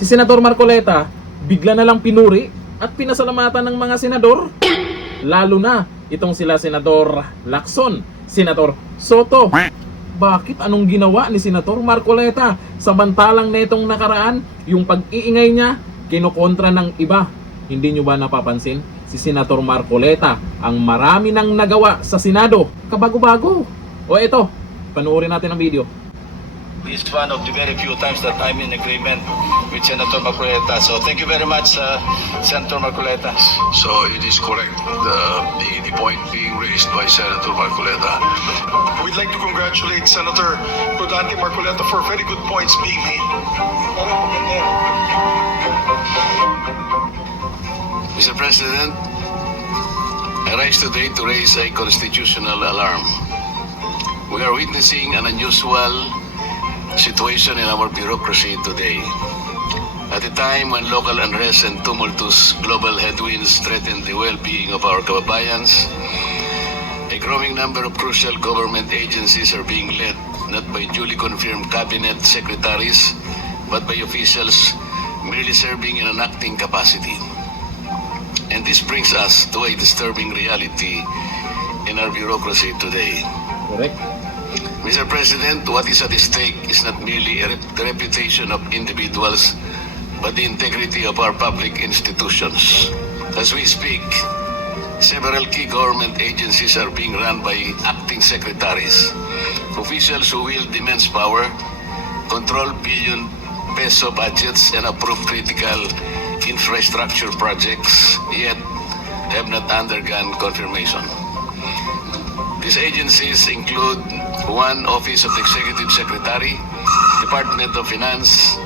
Si Senador Marcoleta, bigla na lang pinuri at pinasalamatan ng mga senador. Lalo na itong sila Senador Lacson, Senador Soto. Bakit? Anong ginawa ni Senador Marcoleta? Samantalang netong nakaraan, yung pag-iingay niya, kinokontra ng iba. Hindi nyo ba napapansin? Si Senador Marcoleta ang marami nang nagawa sa Senado. Kabago-bago. O eto, panoorin natin ang video. This is one of the very few times that I'm in agreement with Senator Marcoleta. So thank you very much, Senator Marcoleta. So it is correct, the point being raised by Senator Marcoleta. We'd like to congratulate Senator Rodante Marcoleta for very good points being made. Mr. President, I rise today to raise a constitutional alarm. We are witnessing an unusual situation in our bureaucracy today. At a time when local unrest and tumultuous global headwinds threaten the well-being of our kababayans, a growing number of crucial government agencies are being led not by duly confirmed cabinet secretaries, but by officials merely serving in an acting capacity. And this brings us to a disturbing reality in our bureaucracy today. Correct? Mr. President, what is at stake is not merely the reputation of individuals, but the integrity of our public institutions. As we speak, several key government agencies are being run by acting secretaries, officials who wield immense power, control billion peso budgets, and approve critical infrastructure projects, yet have not undergone confirmation. These agencies include 1. Office of the Executive Secretary, Department of Finance,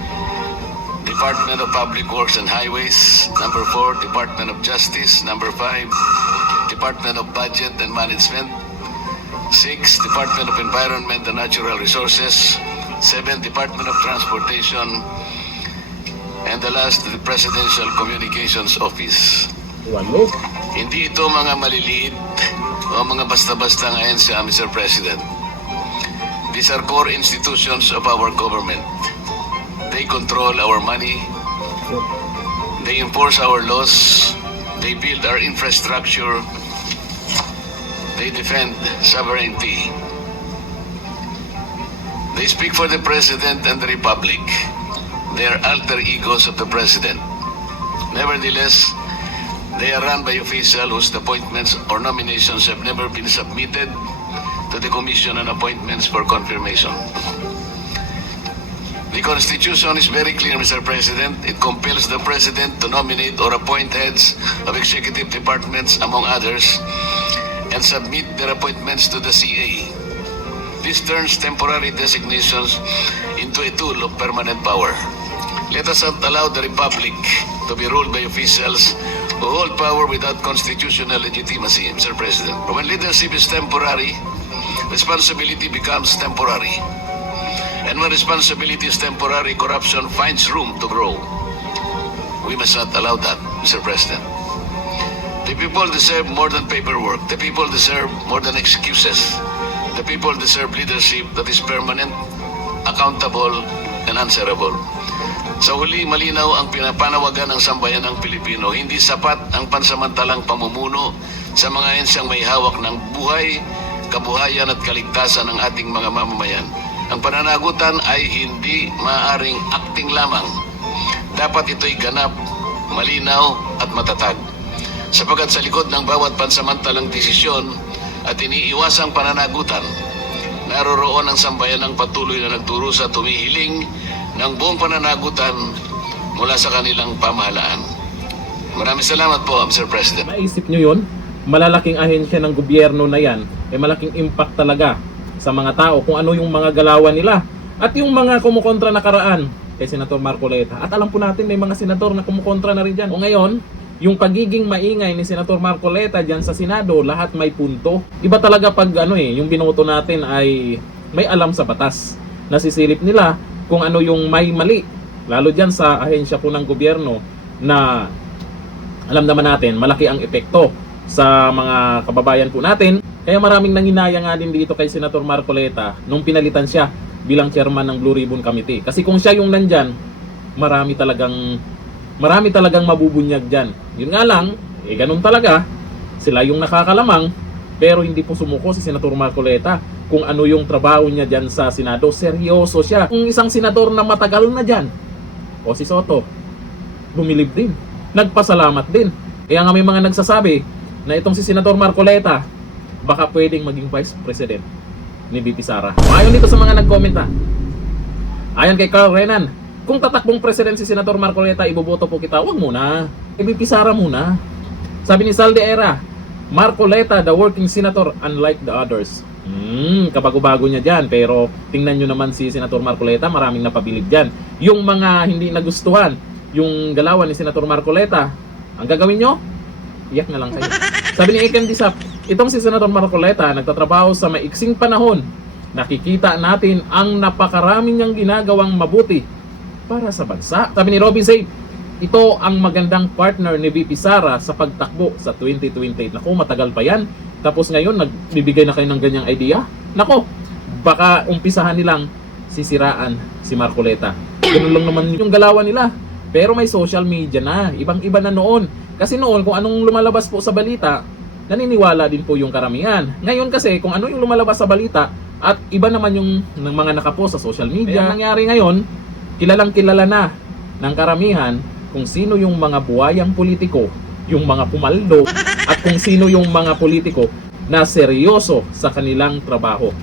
Department of Public Works and Highways, number 4, Department of Justice, number 5, Department of Budget and Management, 6, Department of Environment and Natural Resources, 7, Department of Transportation, and the last, the Presidential Communications Office. Walo. Hindi ito mga maliliit o mga basta-basta ahensya, Mr. President. These are core institutions of our government. They control our money. They enforce our laws. They build our infrastructure. They defend sovereignty. They speak for the President and the Republic. They are alter egos of the President. Nevertheless, they are run by officials whose appointments or nominations have never been submitted to the Commission on Appointments for confirmation. The Constitution is very clear, Mr. President. It compels the President to nominate or appoint heads of executive departments, among others, and submit their appointments to the CA. This turns temporary designations into a tool of permanent power. Let us not allow the Republic to be ruled by officials who hold power without constitutional legitimacy, Mr. President. When leadership is temporary, responsibility becomes temporary. And when responsibility is temporary, corruption finds room to grow. We must not allow that, Mr. President. The people deserve more than paperwork. The people deserve more than excuses. The people deserve leadership that is permanent, accountable, and answerable. Sa huli, malinaw ang pinapanawagan ng sambayan ng Pilipino. Hindi sapat ang pansamantalang pamumuno sa mga ensyang may hawak ng buhay, kabuhayan at kaligtasan ng ating mga mamamayan. Ang pananagutan ay hindi maaaring acting lamang. Dapat ito'y ganap, malinaw at matatag. Sapagat sa likod ng bawat pansamantalang desisyon at iniiwasang pananagutan, naroroon ang sambayan ng patuloy na nagdurusa at tumihiling ng buong pananagutan mula sa kanilang pamahalaan. Maraming salamat po, Mr. President. Maisip nyo yun? Malalaking ahensya ng gobyerno na yan, malaking impact talaga sa mga tao kung ano yung mga galawan nila at yung mga kumukontra nakaraan kay Senator Marcoleta. At alam po natin may mga senador na kumukontra na rin dyan. O ngayon, yung pagiging maingay ni Senator Marcoleta dyan sa Senado, lahat may punto. Iba talaga pag yung binoto natin ay may alam sa batas. Nasisilip nila kung ano yung may mali. Lalo dyan sa ahensya po ng gobyerno na alam naman natin malaki ang epekto sa mga kababayan po natin. Kaya maraming nanginaya nga din dito kay Senator Marcoleta nung pinalitan siya bilang chairman ng Blue Ribbon Committee. Kasi kung siya yung nandyan, marami talagang mabubunyag dyan. Yun nga lang, ganun talaga, sila yung nakakalamang, pero hindi po sumuko si Senator Marcoleta kung ano yung trabaho niya dyan sa Senado. Seryoso siya. Kung isang senador na matagal na dyan, o si Soto, bumilib din, nagpasalamat din. Kaya nga may mga nagsasabi na itong si Senator Marcoleta baka pwedeng maging Vice President ni VP Sara. Ayon dito sa mga nagkomenta, ayon kay Carl Renan, kung tatakbong president si Senator Marcoleta, iboboto po kita. Wag muna, VP Sara muna. Sabi ni Salde Era, Marcoleta, the working senator, unlike the others. Kabago-bago niya dyan. Pero tingnan nyo naman si Senator Marcoleta, maraming napabilib dyan. Yung mga hindi nagustuhan yung galawan ni Senator Marcoleta, ang gagawin nyo, iyak na lang kayo. Sabi ni Iken Disap, itong si Senator Marcoleta nagtatrabaho sa maiksing panahon. Nakikita natin ang napakarami niyang ginagawang mabuti para sa bansa. Sabi ni Robby Zaid, ito ang magandang partner ni VP Sara sa pagtakbo sa 2028. Naku, matagal pa yan. Tapos ngayon, nagbibigay na kayo ng ganyang idea? Naku, baka umpisahan nilang sisiraan si Marcoleta. Ganun lang naman yung galawan nila. Pero may social media na. Ibang-iba na noon. Kasi noon, kung anong lumalabas po sa balita, naniniwala din po yung karamihan. Ngayon kasi, kung ano yung lumalabas sa balita, at iba naman yung ng mga nakapost sa social media. Kaya nangyari ngayon, kilalang kilala na ng karamihan kung sino yung mga buwayang politiko, yung mga pumaldo, at kung sino yung mga politiko na seryoso sa kanilang trabaho.